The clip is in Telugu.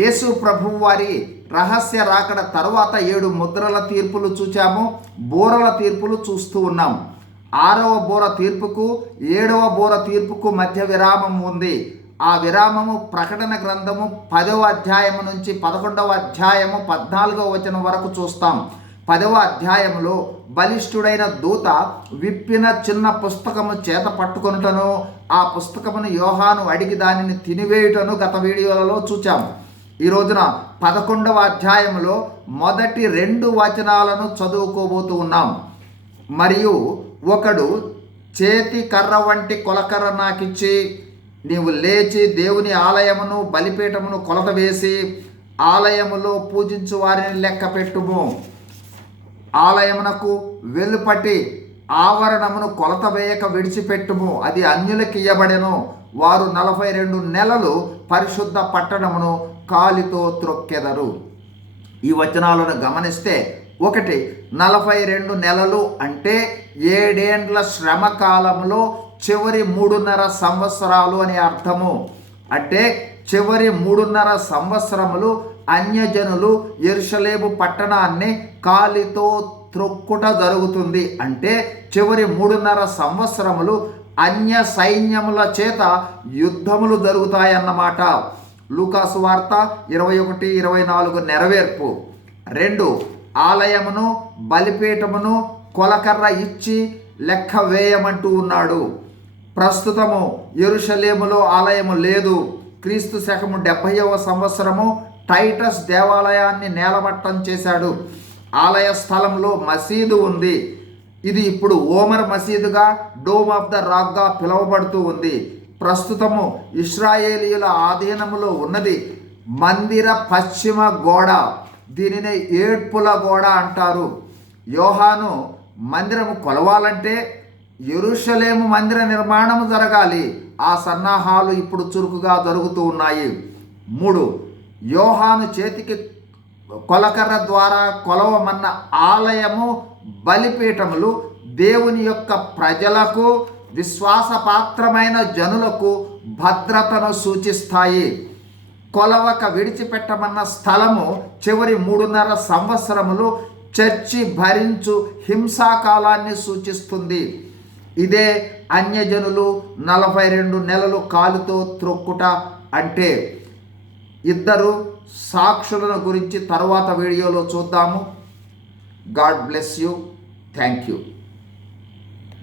యేసు ప్రభువు వారి రహస్య రాకడ తర్వాత 7 ముద్రల తీర్పులు చూచాము, బూరల తీర్పులు చూస్తూ ఉన్నాం. 6వ బూర తీర్పుకు 7వ బూర తీర్పుకు మధ్య విరామం ఉంది. ఆ విరామము ప్రకటన గ్రంథము 10వ అధ్యాయము నుంచి 11వ అధ్యాయము 14వ వచనం వరకు చూస్తాం. 10వ అధ్యాయంలో బలిష్ఠుడైన దూత విప్పిన చిన్న పుస్తకము చేత పట్టుకొనుటను, ఆ పుస్తకమును యోహాను అడిగి దానిని తినివేయుటను గత వీడియోలలో చూచాము. ఈ రోజున 11వ అధ్యాయంలో మొదటి 2 వచనాలను చదువుకోబోతూ ఉన్నాం. మరియు ఒకడు చేతి కర్ర వంటి కొలకర్ర నాకిచ్చి, నీవు లేచి దేవుని ఆలయమును బలిపీఠమును కొలత వేసి ఆలయములో పూజించు వారిని లెక్క పెట్టుము. ఆలయమునకు వెలుపటి ఆవరణమును కొలత వేయక విడిచిపెట్టుము, అది అన్యులకు ఇయ్యబడెను. వారు 42 నెలలు పరిశుద్ధ పట్టణమును కాలితో త్రొక్కెదరు. ఈ వచనాలను గమనిస్తే, 1 42 నెలలు అంటే 7 ఏండ్ల శ్రమ కాలంలో చివరి 3.5 సంవత్సరాలు అని అర్థము. అంటే చివరి 3.5 సంవత్సరములు అన్యజనులు యెరూషలేము పట్టణాన్ని కాలితో త్రొక్కుట జరుగుతుంది. అంటే చివరి 3.5 సంవత్సరములు అన్య సైన్యముల చేత యుద్ధములు జరుగుతాయన్నమాట. లూకాసు వార్త 21-24 నెరవేర్పు. 2 ఆలయమును బలిపీఠమును కొలకర్ర ఇచ్చి లెక్క వేయమంటూ ఉన్నాడు. ప్రస్తుతము యెరూషలేములో ఆలయము లేదు. క్రీస్తు శకము 70వ సంవత్సరము టైటస్ దేవాలయాన్ని నేలమట్టం చేశాడు. ఆలయ స్థలంలో మసీదు ఉంది. ఇది ఇప్పుడు ఓమర్ మసీదుగా, డోమ్ ఆఫ్ ద రాక్గా పిలువబడుతూ ఉంది. ప్రస్తుతము ఇశ్రాయేలీయుల ఆధీనములో ఉన్నది మందిర పశ్చిమ గోడ. దీనిని ఏడ్పుల గోడ అంటారు. యోహాను మందిరము కొలవాలంటే యెరూషలేము మందిర నిర్మాణము జరగాలి. ఆ సన్నాహాలు ఇప్పుడు చురుకుగా జరుగుతూ ఉన్నాయి. 3 యోహాను చేతికి కొలకర్ర ద్వారా కొలవమన్న ఆలయము బలిపీఠములు దేవుని యొక్క ప్రజలకు, విశ్వాసపాత్రమైన జనులకు భద్రతను సూచిస్తాయి. కొలవక విడిచిపెట్టమన్న స్థలము చివరి 3.5 సంవత్సరములు చర్చి భరించు హింసాకాలాన్ని సూచిస్తుంది. ఇదే అన్యజనులు 42 నెలలు కాలుతో త్రొక్కుట అంటే. 2 సాక్షులను గురించి తరువాత వీడియోలో చూద్దాము. God bless you. Thank you.